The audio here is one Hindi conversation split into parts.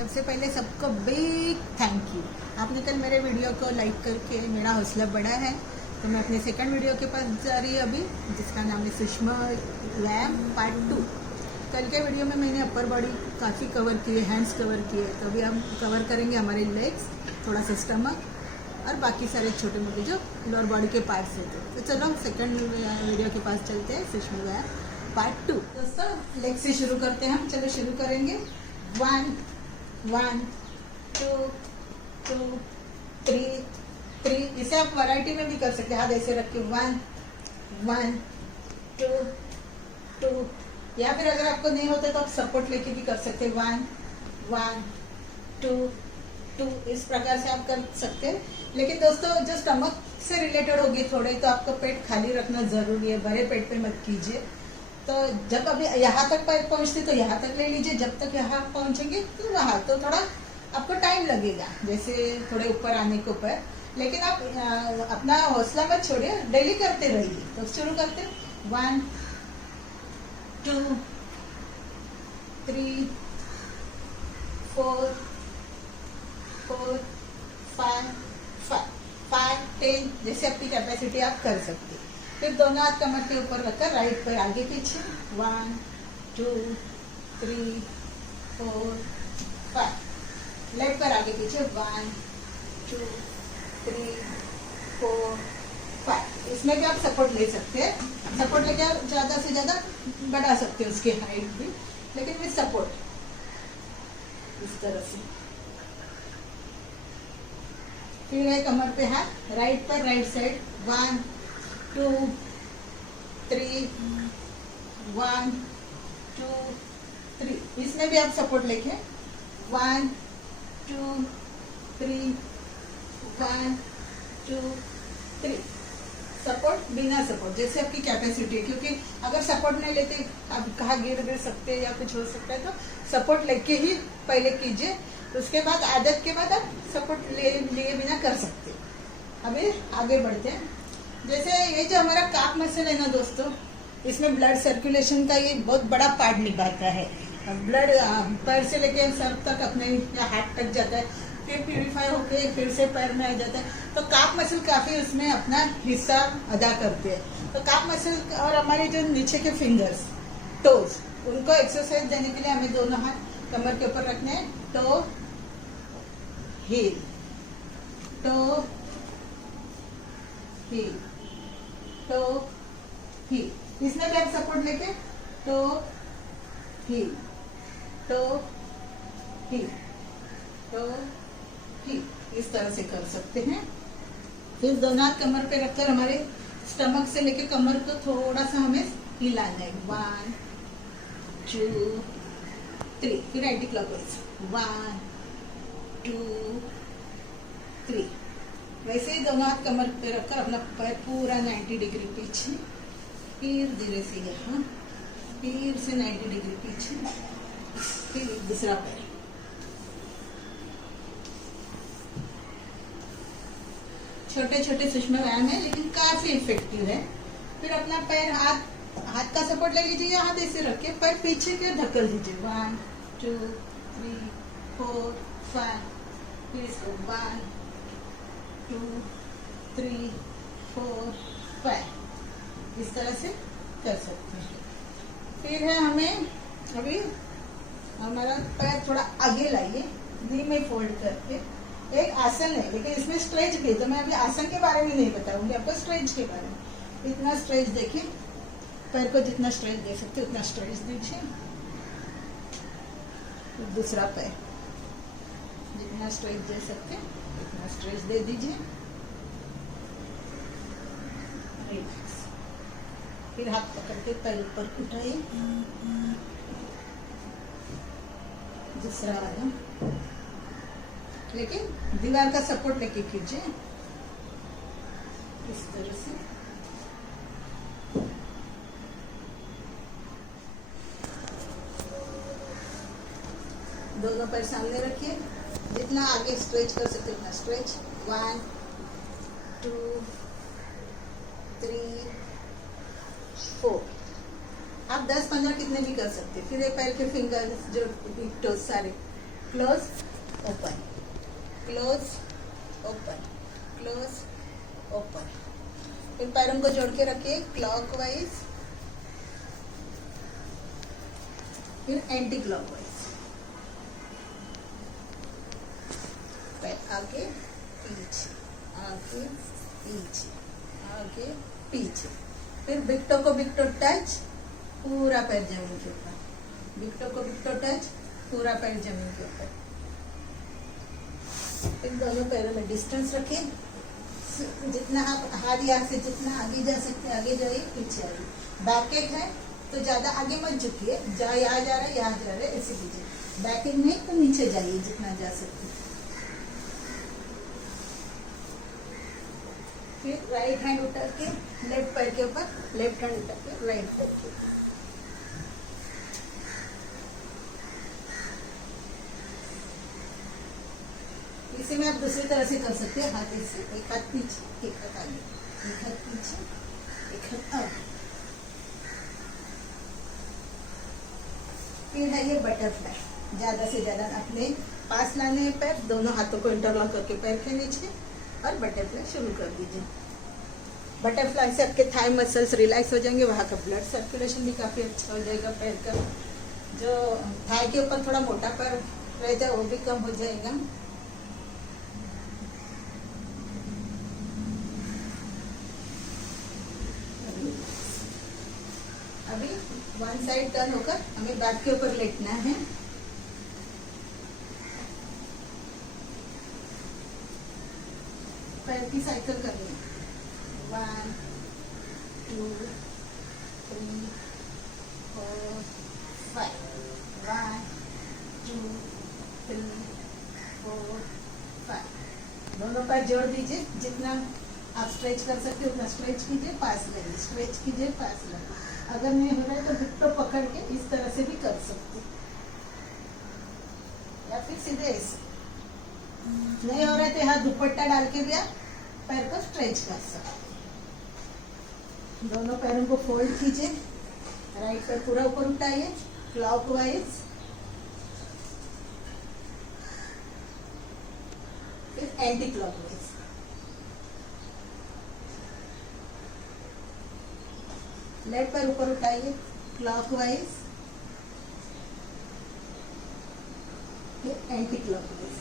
सबसे पहले सबको बिग थैंक यू। आपने कल मेरे वीडियो को लाइक करके मेरा हौसला बढ़ा है, तो मैं अपने सेकंड वीडियो के पास जा रही हूँ अभी, जिसका नाम है सुषमा व्यायाम पार्ट 2। कल के वीडियो में मैंने अपर बॉडी काफ़ी कवर किए, हैंड्स कवर किए, तो अभी हम कवर करेंगे हमारे लेग्स, थोड़ा सा स्टमक और बाकी सारे छोटे मोटे जो लोअर बॉडी के पार्ट्स होते हैं। तो चलो सेकंड वीडियो के पास चलते हैं, सुषमा व्यायाम पार्ट 2। दोस्तों लेग से शुरू करते हैं हम। चलो शुरू करेंगे। 1 1 2 2 3 3। इसे आप वैरायटी में भी कर सकते हैं, हाथ ऐसे रख के 1 1 2 2, या फिर अगर आपको नहीं होता तो आप सपोर्ट लेके भी कर सकते हैं। 1 1 2 2, इस प्रकार से आप कर सकते हैं। लेकिन दोस्तों जो स्टमक से रिलेटेड होगी थोड़े, तो आपको पेट खाली रखना जरूरी है, भरे पेट पे मत कीजिए। तो जब अभी यहाँ तक पहुँचते तो यहाँ तक ले लीजिए, जब तक यहाँ पहुँचेंगे तो वहाँ तो थोड़ा आपको टाइम लगेगा, जैसे थोड़े ऊपर आने के ऊपर। लेकिन आप अपना हौसला मत छोड़िए, डेली करते रहिए। तो शुरू करते 1 2 3 4 4 5 5 10, जैसे आपकी कैपेसिटी आप कर सकते हैं। फिर दोनों हाथ कमर के ऊपर रखकर राइट पर आगे पीछे 1 2 3 4 5, लेफ्ट पर आगे पीछे 1 2 3 4 5। इसमें भी आप सपोर्ट ले सकते हैं, सपोर्ट लेके आप ज्यादा से ज्यादा बढ़ा सकते हैं उसकी हाइट भी, लेकिन विद सपोर्ट इस तरह से। फिर है कमर पे हाथ, राइट पर राइट साइड 1 2 3 1 2 3। इसमें भी आप सपोर्ट लेके 1 2 3 1 2 3। सपोर्ट बिना सपोर्ट, जैसे आपकी कैपेसिटी है, क्योंकि अगर सपोर्ट नहीं लेते आप कहाँ गिर सकते हैं या कुछ हो सकता है, तो सपोर्ट लेके ही पहले कीजिए। उसके बाद आदत के बाद आप सपोर्ट लिए बिना कर सकते हैं। अभी आगे बढ़ते हैं। जैसे ये जो हमारा काफ मसल है ना दोस्तों, इसमें ब्लड सर्कुलेशन का ये बहुत बड़ा पार्ट निभाता है। ब्लड पैर से लेके सर तक अपने या हाथ तक जाता है, फिर प्यूरिफाई होके फिर से पैर में आ जाता है। तो काफ मसल काफी उसमें अपना हिस्सा अदा करते हैं। तो काफ मसल और हमारे जो नीचे के फिंगर्स, टोज, उनको एक्सरसाइज देने के लिए हमें दोनों हाथ कमर के ऊपर रखने हैं। Toe heel, toe heel, toe heel. इसमें भी आप सपोर्ट लेके toe heel, toe heel, toe heel, इस तरह से कर सकते हैं। फिर दोनों हाथ कमर पे रखकर हमारे स्टमक से लेके कमर को थोड़ा सा हमें हिलाना है। 1 2 3, फिर एंटी क्लॉकवाइज 1 2 3। वैसे ही दोनों हाथ कमर पे रखकर अपना पैर पूरा 90 डिग्री पीछे, फिर धीरे से यहाँ, फिर से 90 डिग्री पीछे, फिर दूसरा पैर। छोटे छोटे सूक्ष्म व्यायाम है, लेकिन काफी इफेक्टिव है। फिर अपना पैर हाथ का सपोर्ट ले लीजिए, या हाथ ऐसे रख के पैर पीछे की ओर धक्कल दीजिए। 1 2 3 4 5, फिर इसको 1 2 3 4 5, इस तरह से कर सकते हैं। फिर है हमें अभी हमारा पैर थोड़ा आगे लाइए, नी में फोल्ड करके। एक आसन है, लेकिन इसमें स्ट्रेच भी है, तो मैं अभी आसन के बारे में नहीं बताऊंगी आपको, स्ट्रेच के बारे में। इतना स्ट्रेच देखिए, पैर को जितना स्ट्रेच दे सकते उतना स्ट्रेच दीजिए। दूसरा पैर जितना स्ट्रेच दे सकते उतना स्ट्रेच दे दीजिए। फिर हाथ पकड़ के पैर ऊपर उठाइए। दूसरा वाला, लेकिन दीवार का सपोर्ट लेके कीजिए इस तरह से। दोनों पैर सामने रखिए, जितना आगे स्ट्रेच कर सकते उतना स्ट्रेच। 1 2 3 4। आप 10-15 कितने भी कर सकते हैं। फिर एक पैर के फिंगर्स जो टोज सारे close, open, close, open, close, open. फिर पैरों को जोड़ के रखिए क्लॉकवाइज, फिर एंटी क्लॉकवाइज। पैर आगे पीछे, आगे पीछे, आगे पीछे। फिर बिग टो को बिग टो टच, पूरा पैर जमीन के ऊपर। बिग टो को बिग टो टच, पूरा पैर जमीन के ऊपर। फिर दोनों पैरों में डिस्टेंस रखें। जितना आप हाथ यहाँ से जितना आगे जा सकते हैं आगे जाइए, पीछे आइए। बैक एक है तो ज्यादा आगे मत झुकिए, जहाँ यहाँ जा रहा है यहाँ जा रहा है ऐसे कीजिए। बैक एक नहीं तो नीचे जाइए जितना जा सकते। फिर राइट हैंड उठा के लेफ्ट पैर के ऊपर, लेफ्ट हैंड उठा के राइट पैर के ऊपर। इसे में आप दूसरी तरह से कर सकते हैं, हाथ से एक हाथ पीछे एक हाथ आगे, एक हाथ पीछे एक हाथ आगे। फिर है ये बटरफ्लाई। ज्यादा से ज्यादा अपने पास लाने हैं पैर, दोनों हाथों को इंटरलॉक करके पैर के नीचे और बटरफ्लाई शुरू कर दीजिए। बटरफ्लाई से आपके थाई मसल्स रिलैक्स हो जाएंगे, वहाँ का ब्लड सर्कुलेशन भी काफी अच्छा हो जाएगा। पैर का जो थाई के ऊपर थोड़ा मोटा पैर रहता है वो भी कम हो जाएगा। अभी वन साइड टर्न होकर हमें बैक के ऊपर लेटना है। पैर की साइकिल करनी है। 1 2 3 4 5। 1 2 3 4 5। दोनों पैर जोड़ दीजिए, जितना आप स्ट्रेच कर सकते हो उतना स्ट्रेच कीजिए, पास लगे, स्ट्रेच कीजिए, पास लगे। अगर नहीं हो रहा है तो बिट्टो पकड़ के इस तरह से भी कर सकते, या फिर सीधे ऐसे। नहीं हो रहा है तो यहाँ दुपट्टा डाल के भी आप पैर को स्ट्रेच कर सकते। दोनों पैरों को फोल्ड कीजिए, राइट पैर पूरा ऊपर उठाइए क्लॉकवाइज, फिर एंटी क्लॉकवाइज। लेफ्ट पैर ऊपर उठाइए क्लॉकवाइज, फिर एंटी क्लॉकवाइज।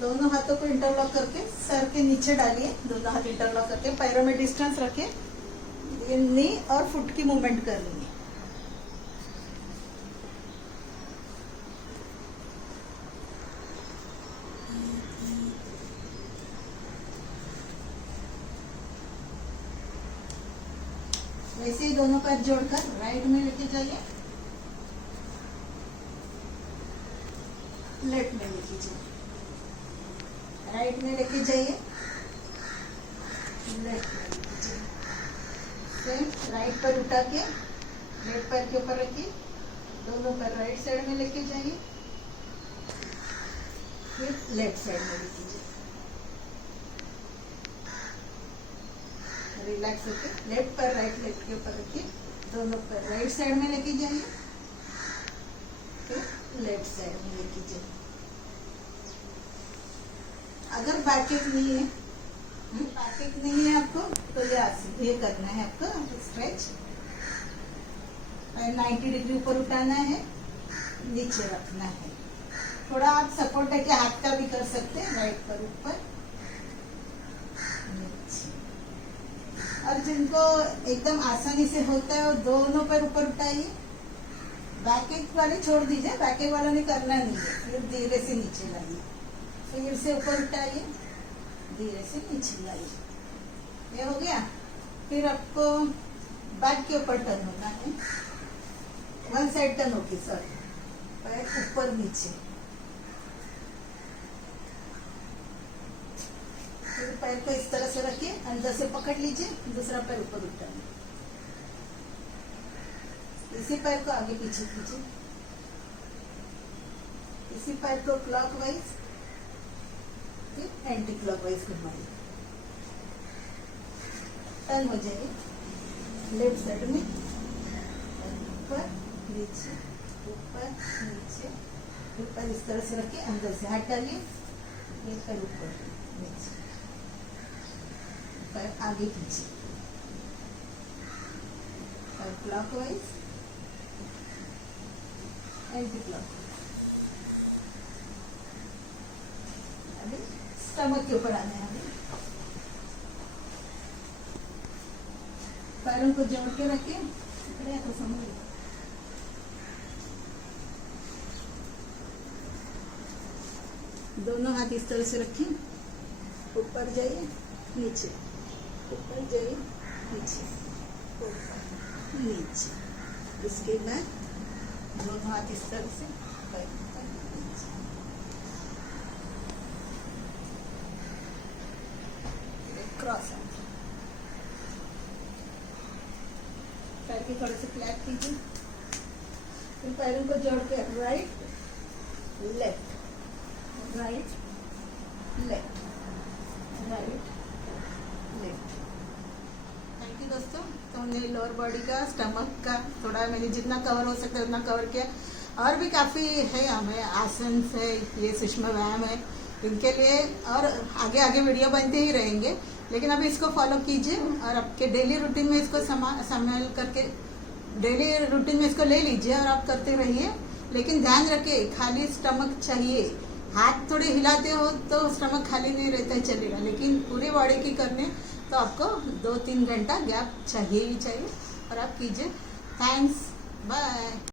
दोनों हाथों को इंटरलॉक करके सर के नीचे डालिए, दोनों हाथ इंटरलॉक करके पैरों में डिस्टेंस रखें। ये नी और फुट की मूवमेंट करनी है। वैसे ही दोनों पैर जोड़कर राइट में लेके जाइए, लेफ्ट में लेके जाइए, राइट में लेके जाइए, लेफ्ट में लेके जाइए। फिर राइट पैर उठा के लेफ्ट पैर के ऊपर रखिए, दोनों पैर राइट साइड में लेके जाइए, फिर लेफ्ट साइड में लेके जाइए। रिलैक्स होके लेफ्ट पैर राइट लेग के ऊपर रखिए, दोनों पैर राइट साइड में लेके जाइए, फिर लेफ्ट साइड में लेके जाइए। अगर बैकेट नहीं है, बैकेट नहीं है आपको तो ये करना है आपको स्ट्रेच। 90 डिग्री ऊपर उठाना है, नीचे रखना है। थोड़ा आप सपोर्ट है कि हाथ का भी कर सकते हैं, राइट पर ऊपर नीचे। और जिनको एकदम आसानी से होता है वो दोनों पैर ऊपर उठाइए, बैकेट वाले छोड़ दीजिए, बैकेट वाला नहीं करना नहीं है। फिर धीरे से नीचे लाइए, फिर से ऊपर उठाइए, धीरे से नीचे लाइए। ये हो गया। फिर आपको बैक के ऊपर टर्न होना है, वन साइड टर्न होगी सर, पैर ऊपर नीचे। फिर पैर को इस तरह से रखिए, अंदर से पकड़ लीजिए, दूसरा पैर ऊपर उठाइए, इसी पैर को आगे पीछे कीजिए, इसी पैर को क्लॉकवाइज, फिर एंटी क्लॉकवाइज घुमाइए। टर्न हो जाएगी लेफ्ट साइड में, नीचे, ऊपर नीचे, ऊपर इस तरह से रखिए, अंदर से हाथ डालिए, ये पैर ऊपर नीचे, पैर आगे पीछे, पैर क्लॉकवाइज, एंटी क्लॉकवाइज। अभी स्टमक के ऊपर आना है। अभी पैरों को जोड़ के रखिए, तो समझ लो। दोनों हाथ इस तरह से रखिए, ऊपर जाइए, नीचे, ऊपर जाइए, नीचे, ऊपर नीचे। इसके बाद दोनों हाथ इस तरह से पैर ऊपर नीचे। क्रॉस पैर के थोड़े से फ्लैट कीजिए, फिर पैरों को जोड़ के right left, right left, right left. Thank you दोस्तों। तो हमने लोअर बॉडी का, स्टमक का थोड़ा मैंने जितना कवर हो सकता है उतना कवर किया। और भी काफ़ी है, हमें आसन है, ये सूक्ष्म व्यायाम है, इनके लिए और आगे आगे वीडियो बनते ही रहेंगे। लेकिन अभी इसको फॉलो कीजिए और आपके डेली रूटीन में इसको शामिल करके डेली रूटीन में इसको ले लीजिए और आप करते रहिए। लेकिन ध्यान रखिए, खाली स्टमक चाहिए। हाथ थोड़े हिलाते हो तो स्टमक खाली नहीं रहता है, चलेगा, लेकिन पूरी बॉडी की करने तो आपको 2-3 घंटा गैप चाहिए ही चाहिए, और आप कीजिए। Thanks, bye.